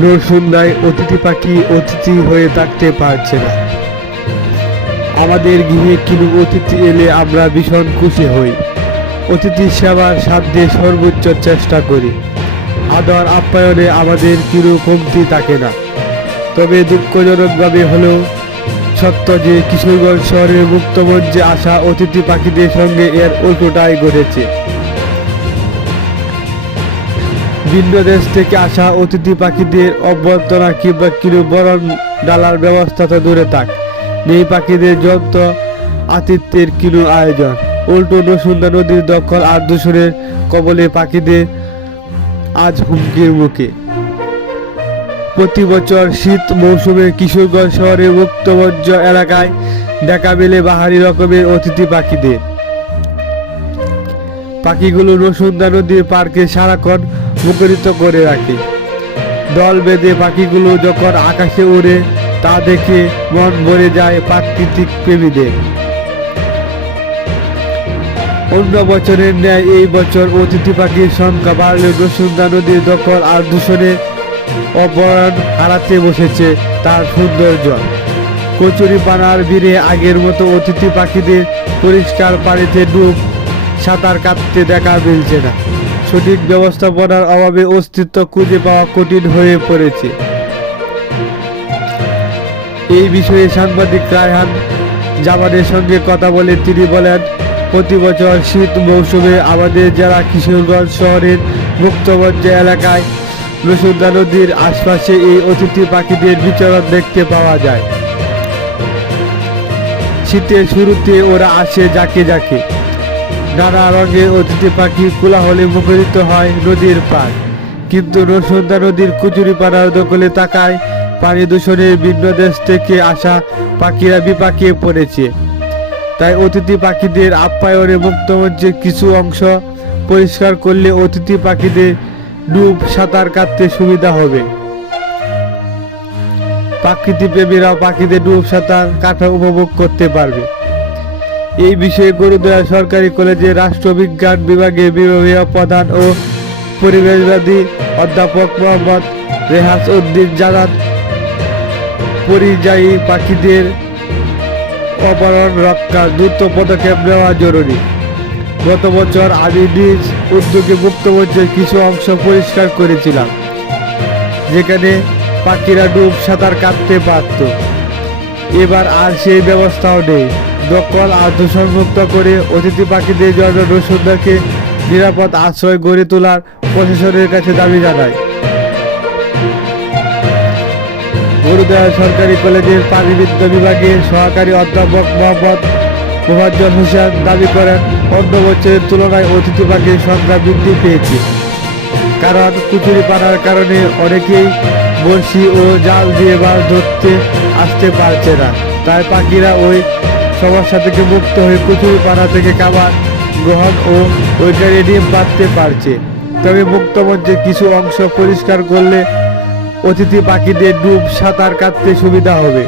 নরসুন্দায় অতিথি পাখি অতিথি হয়ে থাকতে পারছে না। আমাদের গৃহে কোনো অতিথি এলে আমরা ভীষণ খুশি হই। অতিথি সেবার সাধ্যে সর্বোচ্চ চেষ্টা করি। আদর আপ্যায়নে আমাদের কোনো কমতি থাকে না। তবে দুঃখজনকভাবে হলেও সত্য যে কিশোরগঞ্জ শহরের মুক্তমঞ্চে আসা অতিথি পাখিদের সঙ্গে এর উল্টোটাই ঘটেছে। ভিন্ন দেশ থেকে আসা অতিথি পাখিদের অভ্যর্থনা কিংবা কোনো বরণ ডালার ব্যবস্থা তো দূরে থাক, নেই পাখিদের যন্ত্র আতিথ্যের কোনো আয়োজন। উল্টো নরসুন্দা নদীর দখল আর দূষণের কবলে পাখিদের আজ হুমকির মুখে। প্রতি বছর শীত মৌসুমে কিশোরগঞ্জ শহরের মুক্তমঞ্চ এলাকায় দেখা মেলে বাহারি রকমের অতিথি পাখিদের। পাখিগুলো নরসুন্দা নদীর পার্কে সারাক্ষণ মুখরিত করে রাখে। দল বেঁধে পাখিগুলো যখন আকাশে ওড়ে তা দেখে মন ভরে যায় প্রাকৃতিক প্রেমীদের। অন্য বছরের ন্যায় এই বছর অতিথি পাখির সংখ্যা বাড়লেও নরসুন্দা নদীর দখল আর দূষণে অবরণ হারাতে বসেছে তার সৌন্দর্য। কচুরিপানার ভিড়ে আগের মতো অতিথি পাখিদের পরিষ্কার পানিতে ডুব সাঁতার কাটতে দেখা মিলছে না। সঠিক ব্যবস্থাপনার অভাবে অস্তিত্ব খুঁজে পাওয়া কঠিন হয়ে পড়েছে। এই বিষয়ে সাংবাদিক রায়হান জামানের সঙ্গে কথা বলে তিনি বলেন, প্রতি বছর শীত মৌসুমে আমাদের যারা কিশোরগঞ্জ শহরের মুক্তমঞ্চ এলাকায় নরসুন্দা নদীর আশপাশে এই অতিথি পাখিদের বিচরণ দেখতে পাওয়া যায়। শীতের শুরুতে ওরা আসে ঝাঁকে ঝাঁকে। নানা রঙের অতিথি পাখি কোলাহলে মুখরিত হয় নদীর পাড়। কিন্তু নরসুন্দা নদীর কচুরিপানার দখলে থাকায় পানি দূষণের ভিন্ন দেশ থেকে আসা পাখিরা বিপাকে পড়েছে। তাই অতিথি পাখিদের আপ্যায়নে মুক্তমঞ্চের কিছু অংশ পরিষ্কার করলে অতিথি পাখিদের ডুব সাঁতার কাটতে সুবিধা হবে। প্রাকৃতিক প্রেমীরাও পাখিদের ডুব সাঁতার কাটা উপভোগ করতে পারবে। এই বিষয়ে গরুদয়া সরকারি কলেজের রাষ্ট্রবিজ্ঞান বিভাগের বিভাগীয় প্রধান ও পরিবেশবাদী অধ্যাপক মোহাম্মদ রেহাস উদ্দিন জানান, পরিযায়ী পাখিদের অবরণ রক্ষার দ্রুত পদক্ষেপ নেওয়া জরুরি। গত বছর আমি নিজ উদ্যোগে মুক্তমঞ্চের কিছু অংশ পরিষ্কার করেছিলাম, যেখানে পাখিরা ডুব সাঁতার কাটতে পারত। এবার আর সেই ব্যবস্থাও নেই। দখল আর দূষণমুক্ত করে অতিথি পাখিদের জন্য নরসুন্দাকে নিরাপদ আশ্রয় গড়ে তোলার প্রশাসনের কাছে দাবি জানায়। গরুদয়া সরকারি কলেজের প্রাণিবিদ্যা বিভাগের সহকারী অধ্যাপক মোহাম্মদ মোফাজ্জল হোসেন দাবি করেন, অন্য বছরের তুলনায় অতিথি পাখির সংখ্যা বৃদ্ধি পেয়েছে। কারণ কচুরিপানার কারণে অনেকেই বড়শি ও জাল দিয়ে মাছ ধরতে আসতে পারছে না। তাই পাখিরা ওই সমস্যা থেকে মুক্ত হয়ে কচুরিপানা থেকে খাবার গ্রহণ ও ওইখানে ডিম পাড়তে পারছে। তবে মুক্তমঞ্চের কিছু অংশ পরিষ্কার করলে অতিথি পাখিদের ডুব সাঁতার কাটতে সুবিধা হবে।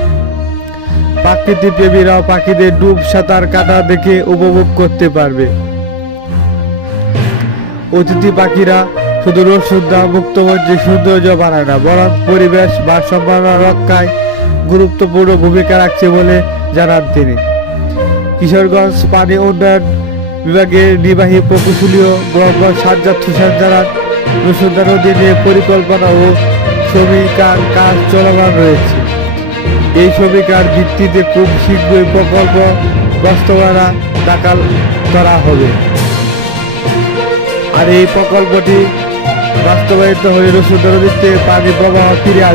প্রাকৃতিক প্রেমীরাও পাখিদের ডুব সাঁতার কাটা দেখে উপভোগ করতে পারবে। অতিথি পাখিরা শুধু নরসুন্দা মুক্তমঞ্চের সৌন্দর্য বাড়ায় না, বরং পরিবেশ ভারসাম্য রক্ষায় গুরুত্বপূর্ণ ভূমিকা রাখছে বলে জানান তিনি। কিশোরগঞ্জ পানি উন্নয়ন বিভাগের নির্বাহী প্রকৌশলী মোহাম্মদ সাজ্জাদ হোসেন জানান, নরসুন্দা নদী নিয়ে পরিকল্পনা ও সমীক্ষার কাজ চলমান রয়েছে। এই সমীক্ষার ভিত্তিতে খুব শীঘ্রই প্রকল্প বাস্তবায়ন দাখিল করা হবে। আর এই প্রকল্পটি বাস্তবায়িত হয়ে নরসুন্দা নদীতে পানি প্রবাহ ফিরে আসবে।